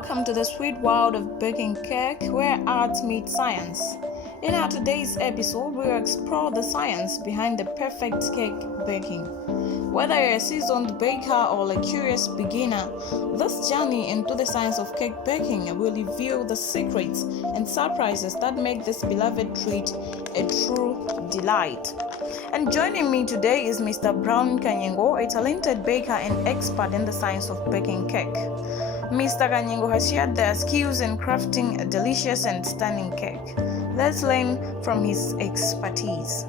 Welcome to the sweet world of baking cake where art meets science. In our today's episode, we'll explore the science behind the perfect cake baking. Whether you're a seasoned baker or a curious beginner, this journey into the science of cake baking will reveal the secrets and surprises that make this beloved treat a true delight. And joining me today is Mr. Brown Kanyengo, a talented baker and expert in the science of baking cake. Mr. Kanyengo has shared their skills in crafting a delicious and stunning cake. Let's learn from his expertise.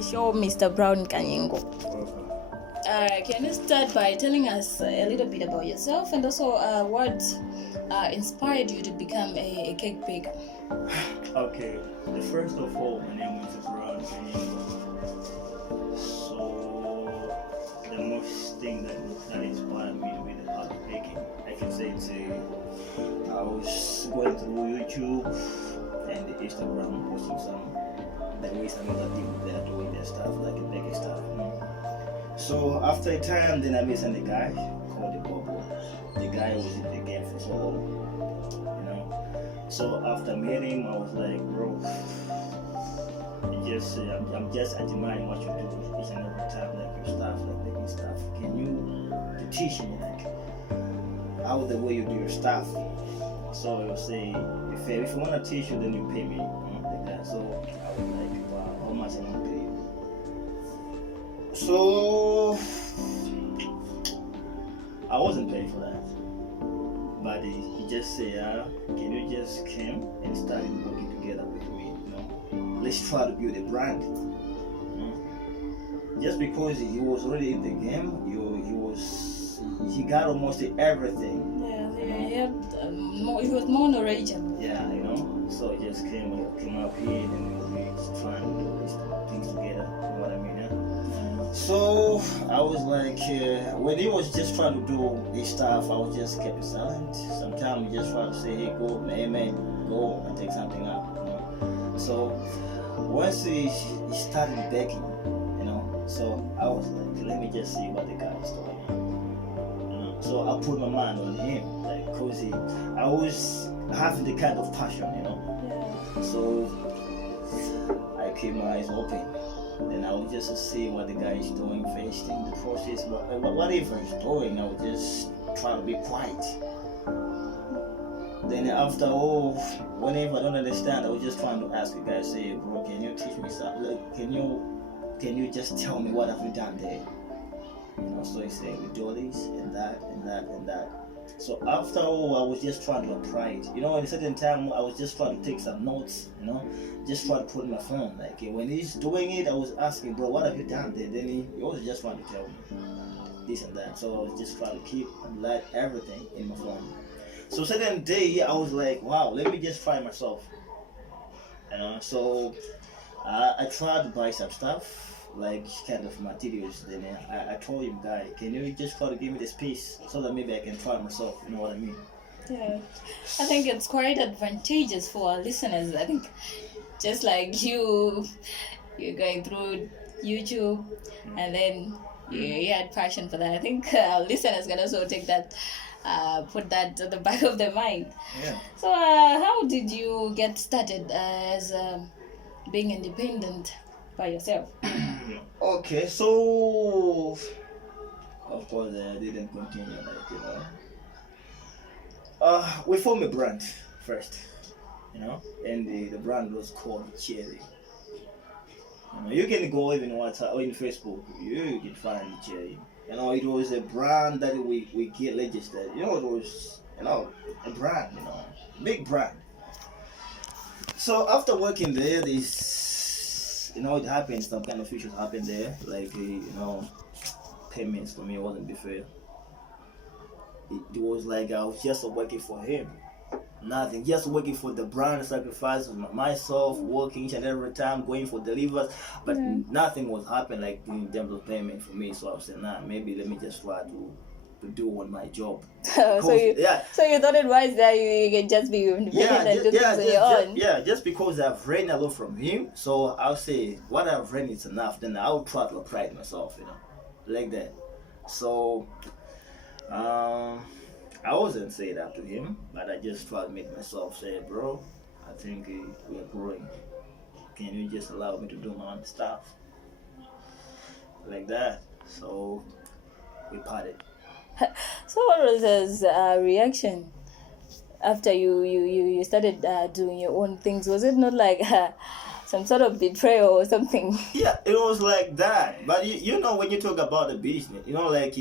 Show Mr. Brown Kanyengo. Can you start by telling us a little bit about yourself and also what inspired you to become a cake baker? Okay, first of all, my name is Brown Kanyengo. So, the most thing that inspired me with the art of baking, I can say I was going through YouTube and Instagram, watching the way some other people they are doing their stuff, like baking stuff. So after a time, then I met a guy called the Bobo. The guy was in the game for so long, So after meeting him, I was like, bro, I'm just admiring what you do each and every time, like your stuff, like making stuff. Can you teach me, like, how the way you do your stuff? So he'll say, if you want to teach you, then you pay me, like that. So I was like, wow, how much am I going to pay you? So I wasn't paid for that, but he just said, can you just come and start working together with me? Let's try to build a brand. Just because he was already in the game, he got almost everything. He was more knowledgeable. Yeah, So he just came up here and we were trying to do these things together. You know what I mean? So I was like, when he was just trying to do his stuff, I was just kept silent. Sometimes he just try to say, hey, go, man, go and take something out. So once he started baking, so I was like, let me just see what the guy is doing. So I put my mind on him, like, cause I was having the kind of passion, Yeah. So I keep my eyes open. Then I would just see what the guy is doing, finishing the process. Whatever he's doing, I would just try to be quiet. Then after whenever I don't understand, I was just trying to ask the guy, say, bro, can you teach me something? Like, can you just tell me what have you done there? So he said, we do this and that and that and that. So after I was just trying to apply it. At a certain time, I was just trying to take some notes, just trying to put in my phone. Like, when he's doing it, I was asking, bro, what have you done there? Then he was just trying to tell me this and that. So I was just trying to keep and let everything in my phone. So certain day, I was like, wow, let me just try myself. So I tried to buy some stuff, like kind of materials. Then I told him, guy, can you just try to give me this piece so that maybe I can try myself? You know what I mean? Yeah, I think it's quite advantageous for our listeners. I think just like you're going through YouTube and then you had passion for that. I think our listeners can also take that, put that at the back of their mind. Yeah. So how did you get started as being independent by yourself? Okay, so of course I didn't continue, we formed a brand first, and the brand was called Cherry. You can go even WhatsApp or in Facebook, you can find Cherry. It was a brand that we get registered. It was a brand, big brand. So after working there, it happened, some kind of issues happened there, like, payments for me wasn't fair. It was like I was just working for him, nothing, just working for the brand, sacrifice myself, working each and every time, going for deliveries, but nothing was happening, like, in terms of payment for me. So I said, maybe let me just try to do on my job. So you thought it was that you can just be independent and do things on your own? Just because I've learned a lot from him, so I'll say what I've learned is enough, then I'll try to apply it myself, like that. So I wasn't say that to him, but I just tried to make myself say, bro, I think we are growing. Can you just allow me to do my own stuff like that? So we parted. So what was his reaction after you started doing your own things? Was it not like some sort of betrayal or something? Yeah, it was like that. But you know, when you talk about the business, you know, like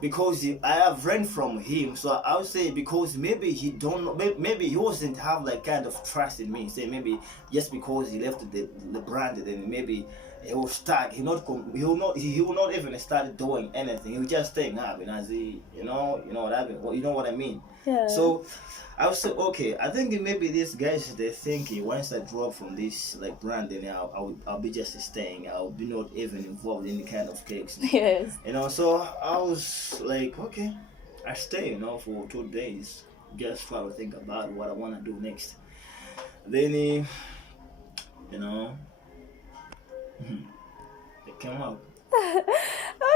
because I have rent from him, so I would say because maybe he don't know, maybe he wasn't have like kind of trust in me. Say maybe just because he left the brand, then maybe he will start. He will not even start doing anything. He will just stay happy as he, you know what I mean. Yeah. So I was say, okay, I think maybe these guys they think once I drop from this like brand, then I'll be just staying. I'll be not even involved in any kind of cakes. Yes. So I was like, okay, I stay, for 2 days, just try to think about what I want to do next. Then, it came out.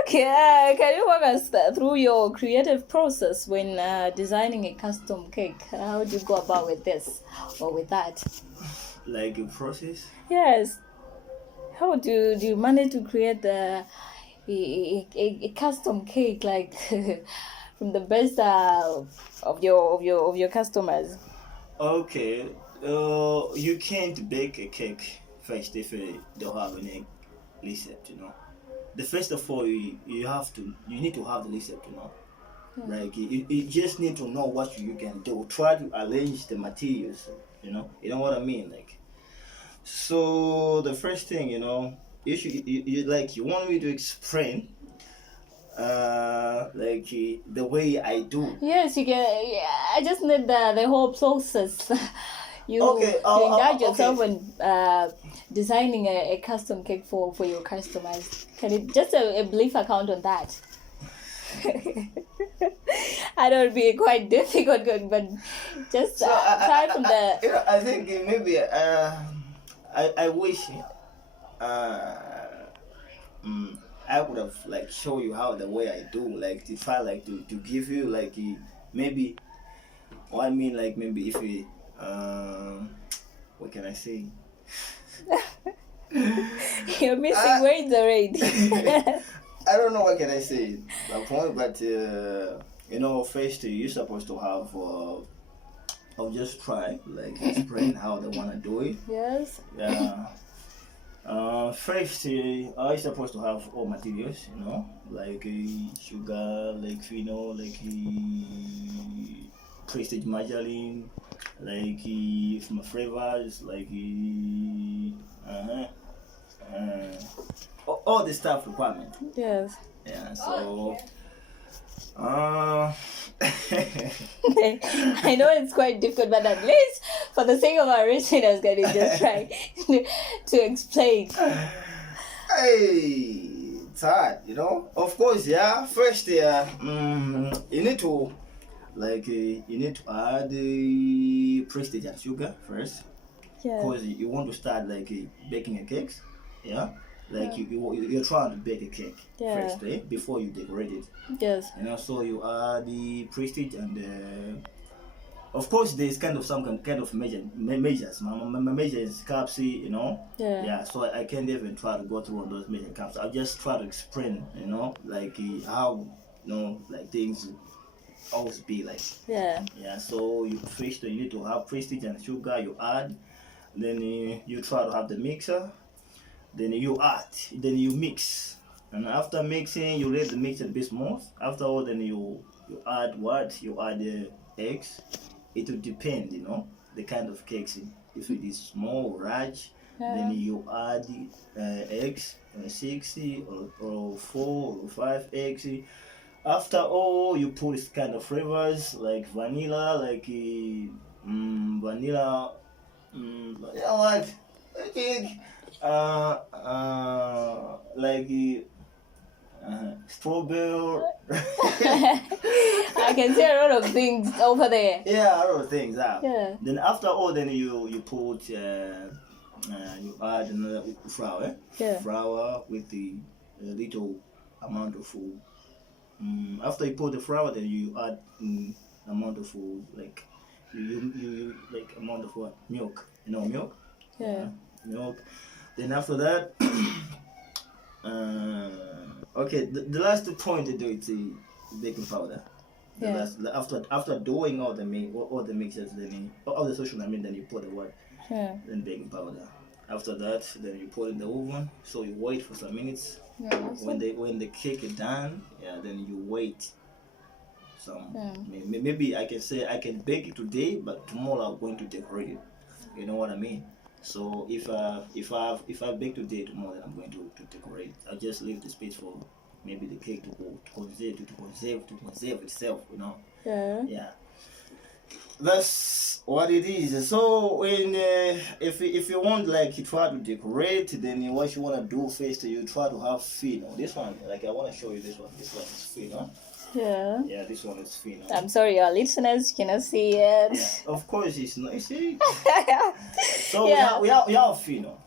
Okay, can you walk us through your creative process when designing a custom cake? How do you go about with this or with that? Like a process? Yes. How do you manage to create a custom cake like from the best of your customers? Okay. You can't bake a cake first if you don't have any recipe, The first of all, you need to have the recipe, Like you just need to know what you can do. Try to arrange the materials, You know what I mean, like. So the first thing, you want me to explain, like the way I do. Yes, you can. I just need the whole process. You indulge yourself okay. in designing a custom cake for your customers. Can you just a brief account on that? I know it'll be quite difficult, but just try from the. I think maybe I wish I would have like show you how the way I do, like if I like to give you like maybe what I mean, like maybe if we what can I say? You're missing words already. I don't know what can I say, but first you're supposed to have. I'll just try like explain how they wanna do it. Yes. Yeah. First, I supposed to have all materials, like sugar, like like prestige margarine, like from flavors, like all the stuff requirement. Yes. Yeah. So. I know it's quite difficult, but at least for the sake of our listeners, can you just try to explain? Hey, it's hard, Of course, yeah. First, you need to add the prestige and sugar first, because you want to start like baking a cake, yeah. Like you're trying to bake a cake first, before you decorate it. Yes. So you add the prestige and of course there's kind of some kind of measures. My measure is cups, Yeah. So I can't even try to go through all those measure cups. I'll just try to explain, like how like things always be like. Yeah. Yeah. So you need to have prestige and sugar. You add, then you try to have the mixer. Then you add, then you mix, and after mixing, you let the mixture be smooth. After all, then you add what? You add the eggs. It will depend, the kind of cakes. If it is small or large, then you add eggs, 6 or 4 or 5 eggs. After all, you put this kind of flavors like vanilla, like vanilla. You know what? I think. Like strawberry. I can see a lot of things over there. Yeah, a lot of things. Yeah. Then after all, then you put you add another flour. Yeah. Flour with the little amount of After you pour the flour, then you add amount of like you like amount of what milk. Milk. Yeah. Milk. Then after that, okay, the last point to do is the baking powder. Yeah. After doing all the mixes, then all the social, then you put the what, Yeah. then baking powder. After that, then you put in the oven. So you wait for some minutes. Yeah. When the cake is done, then you wait. Maybe I can say I can bake it today, but tomorrow I'm going to decorate it. You know what I mean? So if I bake today, tomorrow then I'm going to decorate. I'll just leave the space for maybe the cake to conserve itself. Yeah. Yeah. That's what it is. So when if you want like you try to decorate, then what you want to do first, you try to have fino. This one, like I want to show you this one. This one is fino. Yeah. Yeah, this one is fino. I'm sorry, our listeners cannot see it. Yeah, of course it's not. You see. So Yeah. we have fino.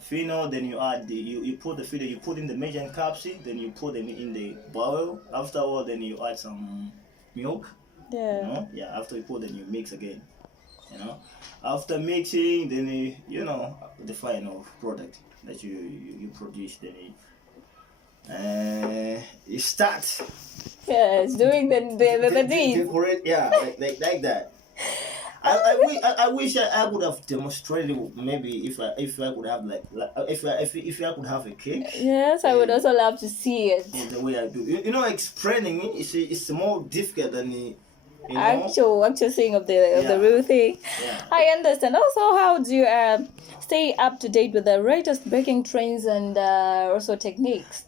Fino. Then you add you put the fino. You put in the measuring cups. Then you put them in the bowl. Afterward, then you add some milk. Yeah. Yeah. After you put, then you mix again. After mixing, then the final product that you produce. Then you start. Yeah, it's doing the deed. Decorate, yeah, like that. I wish I could have demonstrated maybe if I could have if I could have a cake. Yes, I would also love to see it. The way I do, explaining it it's more difficult than the Actual thing of the real thing. Yeah. I understand. Also, how do you stay up to date with the latest baking trends and also techniques?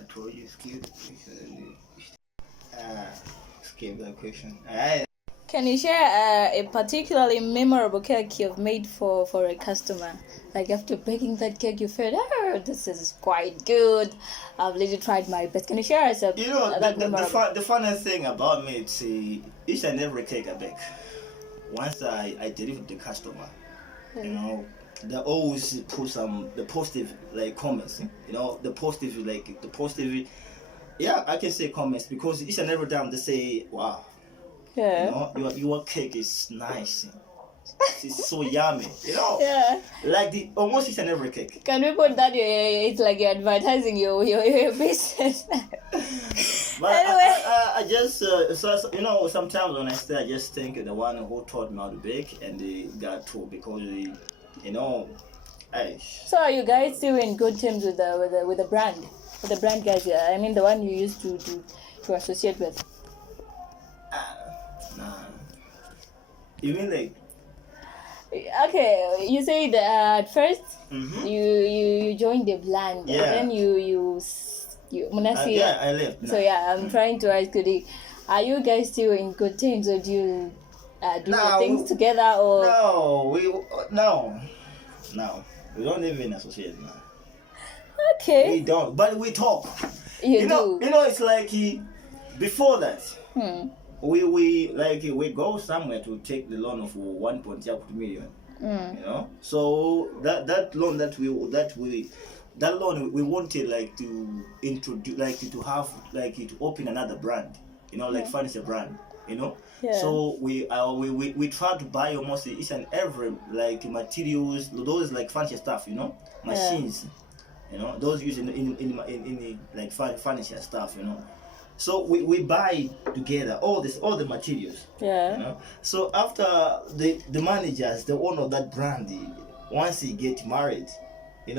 I told you, skip that question. Can you share a particularly memorable cake you've made for a customer? Like after baking that cake, you felt, oh, this is quite good. I've really tried my best. Can you share us the funny thing about me, it's each and every cake I bake. Once I deliver to the customer, they always put the positive like comments. The positive. Yeah, I can say comments because each and every time they say, wow. Yeah. Your cake is nice. It's so yummy. Yeah. Like almost each and every cake. Can we put that? It's like you're advertising your business. But Anyway. I just sometimes when I stay, I just think the one who taught me how to bake and they got to because So are you guys still in good terms with the brand? With the brand guys, yeah. I mean the one you used to associate with. Nah. You mean like? Okay, you said at first Mm-hmm. you joined the brand, Yeah. and then you Munasi. Yeah, I left. So yeah, I'm trying to ask you, are you guys still in good terms, or do you do No, things together, or? No, we don't even associate now. Okay. We don't, but we talk. You do. It's like before that. Hmm. We go somewhere to take the loan of 1.2 million. So that loan that loan we wanted like to introduce like to have like to open another brand, like furniture brand, Yeah. So we try to buy almost each and every like materials, those like furniture stuff, machines, those used in like furniture stuff, So we buy together all the materials. Yeah. So after the managers, the owner of that brand, once he get married, it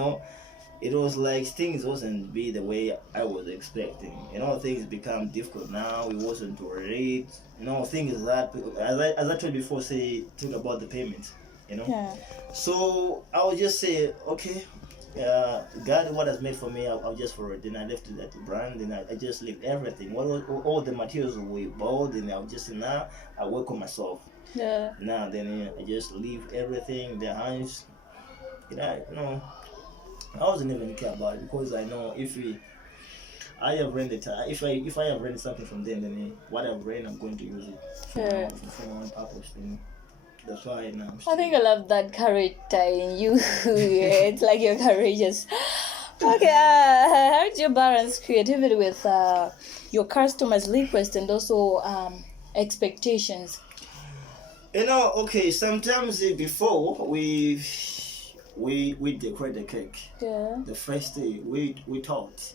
was like things wasn't be the way I was expecting. Things become difficult now. It wasn't tolerate. Things that as I told you before, talk about the payment. Yeah. So I would just say, okay. God, what has made for me, I'll just for it. Then I left it at the brand, and I just left everything. All the materials we bought, and I'll just now I work on myself. Yeah. Now then I just leave everything behind. I wasn't even care about it because I know if I have rented if I have rented something from them, then what I've rented I'm going to use it for my own purpose. That's why now. I think I love that character in you. It's like you're courageous. Okay, how do you balance creativity with your customers' request and also expectations? Okay, sometimes before we decorate the cake, Yeah. the first day we thought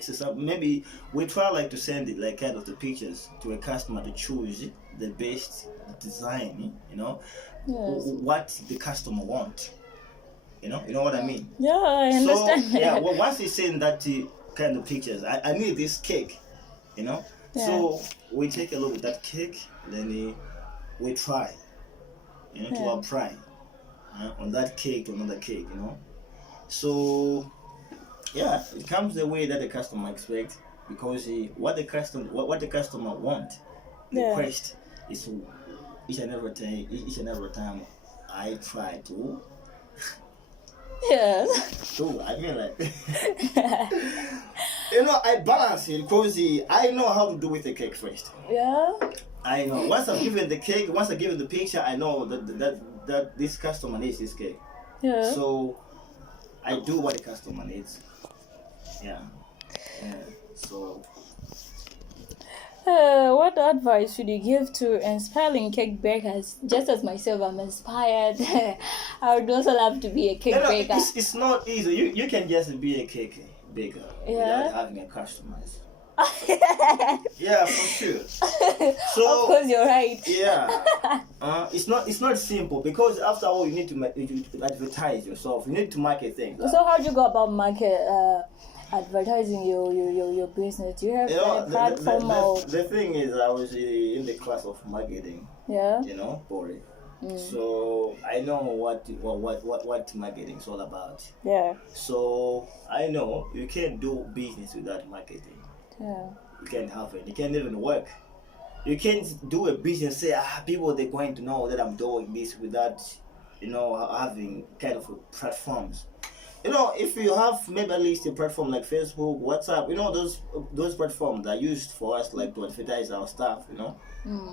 so maybe we try like to send it like kind of the pictures to a customer to choose the best design, Yes. what the customer want. You know what I mean? Yeah, I understand. So yeah, well, once you send that kind of pictures, I need this cake, Yeah. So we take a look at that cake, then we try, to Yeah. apply on that cake to another cake, So yeah, it comes the way that the customer expects, because what the customer want, Yeah. request is each and every time I try to Yeah. do. I mean, like I balance it because I know how to do with the cake first. Yeah. I know once I've given the cake, once I give the picture, I know that this customer needs this cake. Yeah. So I do what the customer needs. Yeah. So. What advice should you give to inspiring cake bakers? Just as myself, I'm inspired. I would also love to be a cake baker. It's not easy. You can just be a cake baker without having a customers. Yeah, for sure. So of course, you're right. Yeah. It's not simple, because after all you need to advertise yourself. You need to market things. So how do you go about advertising your business? Do you have a platform? The thing is, I was in the class of marketing. Yeah. Bori. So I know what marketing is all about. Yeah. So I know you can't do business without marketing. Yeah. You can't have it. You can't even work. You can't do a business, say people they're going to know that I'm doing this without having kind of platforms. If you have maybe at least a platform like Facebook, WhatsApp, those platforms are used for us like to advertise our stuff,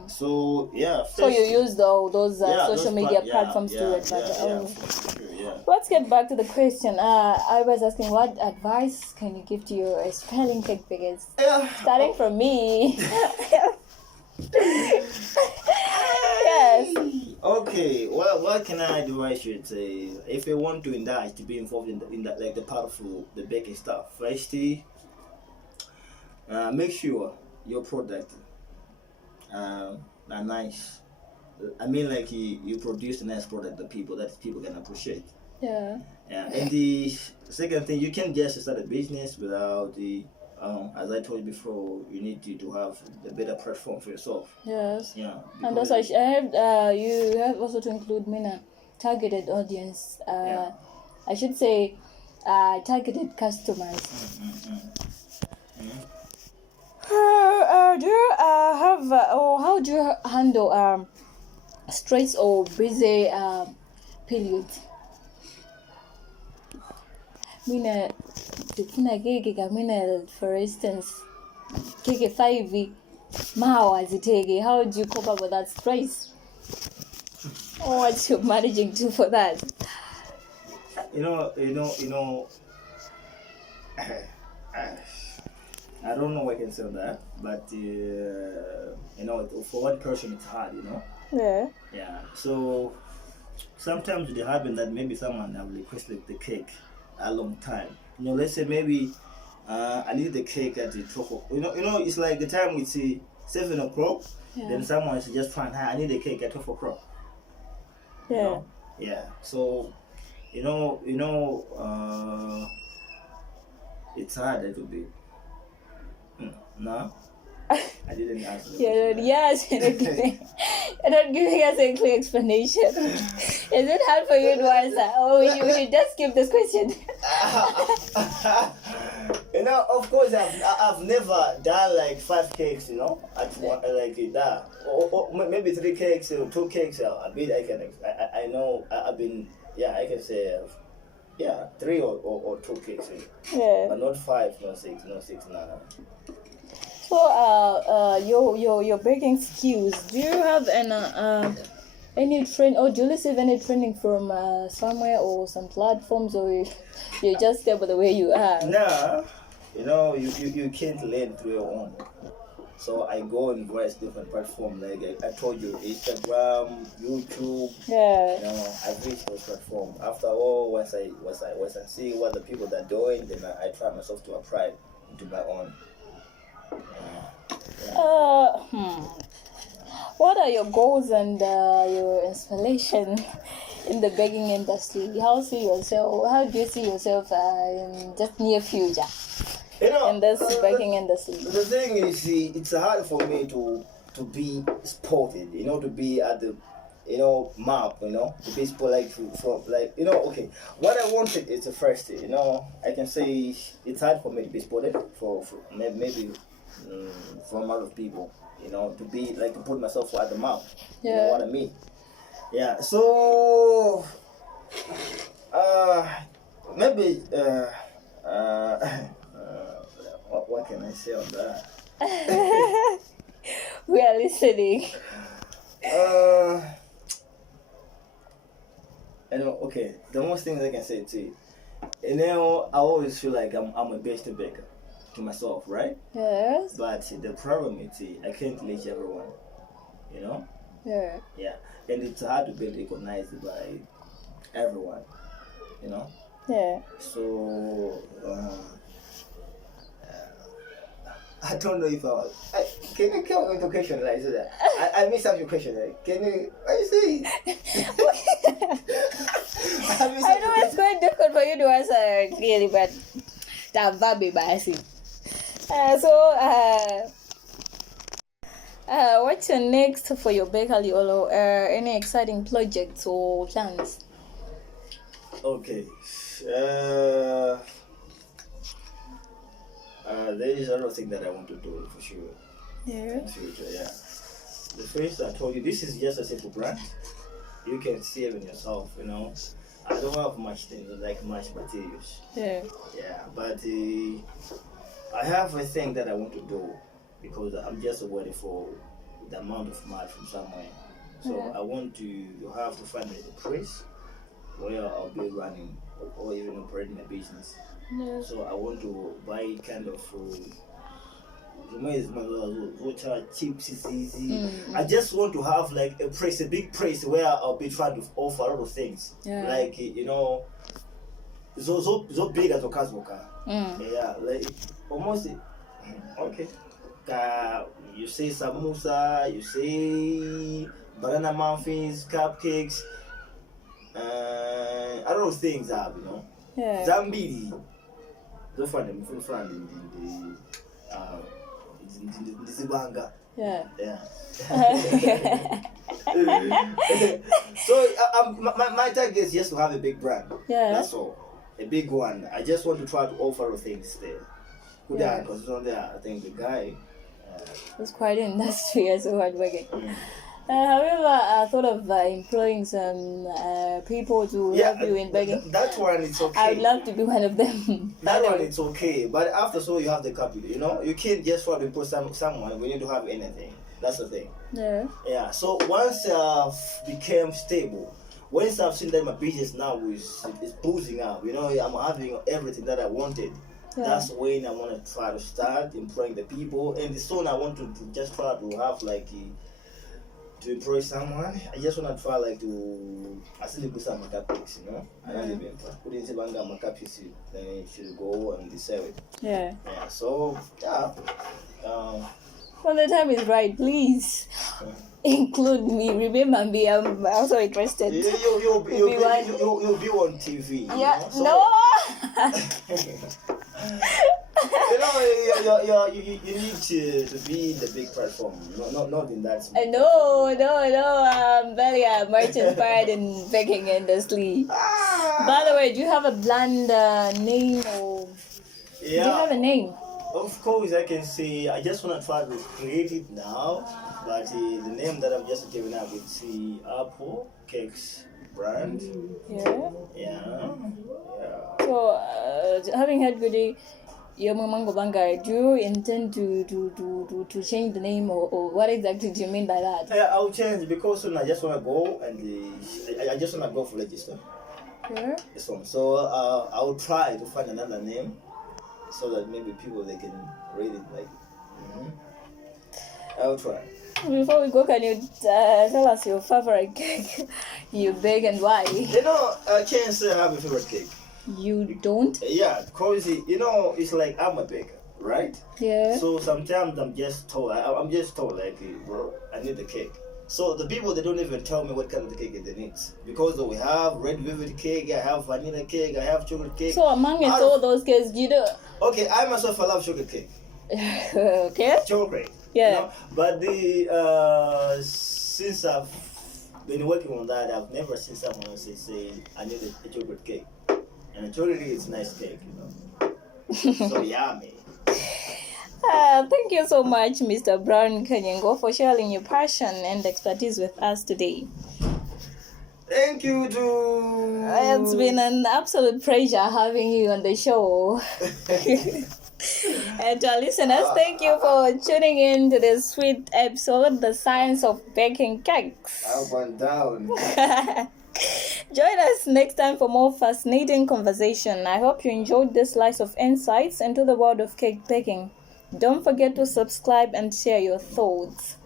So yeah. So you use those social media platforms to advertise. Yeah. Let's get back to the question. I was asking, what advice can you give to your aspiring cake bakers? Starting from me. Yes. Okay. Well, what can I do? I should say, if you want to indulge to be involved in that like the part of the baking stuff, firstly, make sure your product are nice. I mean, like you produce a nice product that people can appreciate. Yeah. Yeah. And the second thing, you can't just start a business without as I told you before, you need to have a better platform for yourself. Yes. Yeah. And also, I heard you have also to include targeted audience. I should say targeted customers. Do you have or how do you handle stress or busy periods? Tukina keke kamina, for instance, keke 5 mahawazitege. How do you cope up with that stress? Or what you're managing to for that? I don't know what I can say on that, but for one person it's hard, Yeah. Yeah. So sometimes it happens that maybe someone have requested the cake a long time. Let's say maybe I need the cake at the 12 o'clock. It's like the time we see 7 o'clock. Yeah. Then someone is just fine. I need the cake at 12 o'clock. Yeah. Yeah. So it's hard a little bit. No. I didn't answer. Yes, you're not giving us a clear explanation. Is it hard for you to answer? Or we should just skip this question? Of course, I've never done like 5 cakes, at one, like that, or maybe 3 cakes or 2 cakes. I know I've been, I can say, 3 or 2 cakes, but not 5, not 6, no. So, your baking skills. Do you have Any trend, or do you receive any training from somewhere or some platforms, or you just stable the way you are? Nah, you can't learn through your own. So I go on various different platforms, like I told you, Instagram, YouTube. Yeah. I've reached those platforms. After all, once I see what the people are doing, then I try myself to apply into my own. What are your goals and your inspiration in the baking industry? How do you see yourself in just near future in this baking industry? The thing is, see, it's hard for me to be spotted, to be at the map, to be spot like from like okay. What I wanted is the first thing, I can say it's hard for me to be spotted for maybe from a lot of people, to be like to put myself at the map. Yeah. You know what I mean? Yeah. So maybe what can I say on that? We are listening. Okay, the most things I can say to you, I always feel like I'm a best baker to myself, right? Yes. But the problem is, I can't reach everyone, Yeah. Yeah, and it's hard to be recognized by everyone, Yeah. So I don't know if can you come with a question like that? I missed out your question. Can you? What you say? I know it's quite difficult for you to answer clearly, but that very basic. What's your next for your bakery, or any exciting projects or plans? Okay. There is another thing that I want to do for sure. Yeah. In future, yeah. The first I told you, this is just a simple brand. You can see it in yourself, I don't have much things, like much materials. Yeah. Yeah, but I have a thing that I want to do because I'm just waiting for the amount of money from somewhere. So I want to have to find a place where I'll be running or even operating a business. Yeah. So I want to buy kind of chips is easy. I just want to have like a big place where I'll be trying to offer a lot of things. Yeah. Like so big as Okazuka. Yeah, like almost okay. You say samosa, you say banana muffins, cupcakes, a lot of things have, Yeah. Zambili. Don't find them in the Zibanga. Yeah. Yeah. So my target is just to have a big brand. Yeah. That's all. A big one. I just want to try to offer things there. Yeah. Because it's on there. I think the guy. It's quite industrious, so hardworking. However, I thought of employing some people to help you in baking. That one is okay. I would love to be one of them. That one it's okay, but after so you have the capital. You can't just try to put someone when you don't have anything. That's the thing. Yeah. Yeah. So once I've become stable, once I've seen that my business now is boosting up, I'm having everything that I wanted. Yeah. That's when I want to try to start employing the people, and soon I want to just try to have like to employ someone. I just want to try like to actually put some cupcakes, and then put in some cupcakes, then it should go and sell it. Yeah. Yeah. So yeah. When the time is right, please include me. Remember me. I'm also interested. You'll be on TV. Yeah. So, No. you need to be in the big platform, not in that. No. I'm very much inspired in baking industry. By the way, do you have a brand name or? Yeah. Do you have a name? Of course, I can say I just want to try to create it now, but the name that I've just given up is the Apple Cakes brand. Yeah. Yeah. So, having had good day, Yomamango Banga, do you intend to change the name, or what exactly do you mean by that? Yeah, I'll change because I just want to go and I just want to go for register. Sure. This one. So I'll try to find another name so that maybe people they can read it like. I'll try. Before we go, can you tell us your favorite cake you bake and why? I can't say I have a favorite cake. You don't? Yeah, because it's like I'm a baker, right? Yeah. So sometimes I'm just told like, bro, I need the cake. So the people, they don't even tell me what kind of the cake they need, because we have red velvet cake, I have vanilla cake, I have chocolate cake. So among all those cakes, you do? Okay, I myself, I love chocolate cake. Okay. Chocolate. Yeah. But since I've been working on that, I've never seen someone say I need a chocolate cake. And a chocolate cake is nice cake, So yummy. Thank you so much, Mr. Brown Kanyengo, for sharing your passion and expertise with us today. Thank you too. It's been an absolute pleasure having you on the show. And to our listeners, thank you for tuning in to this sweet episode, The Science of Baking Cakes. Up and down. Join us next time for more fascinating conversation. I hope you enjoyed this slice of insights into the world of cake baking. Don't forget to subscribe and share your thoughts.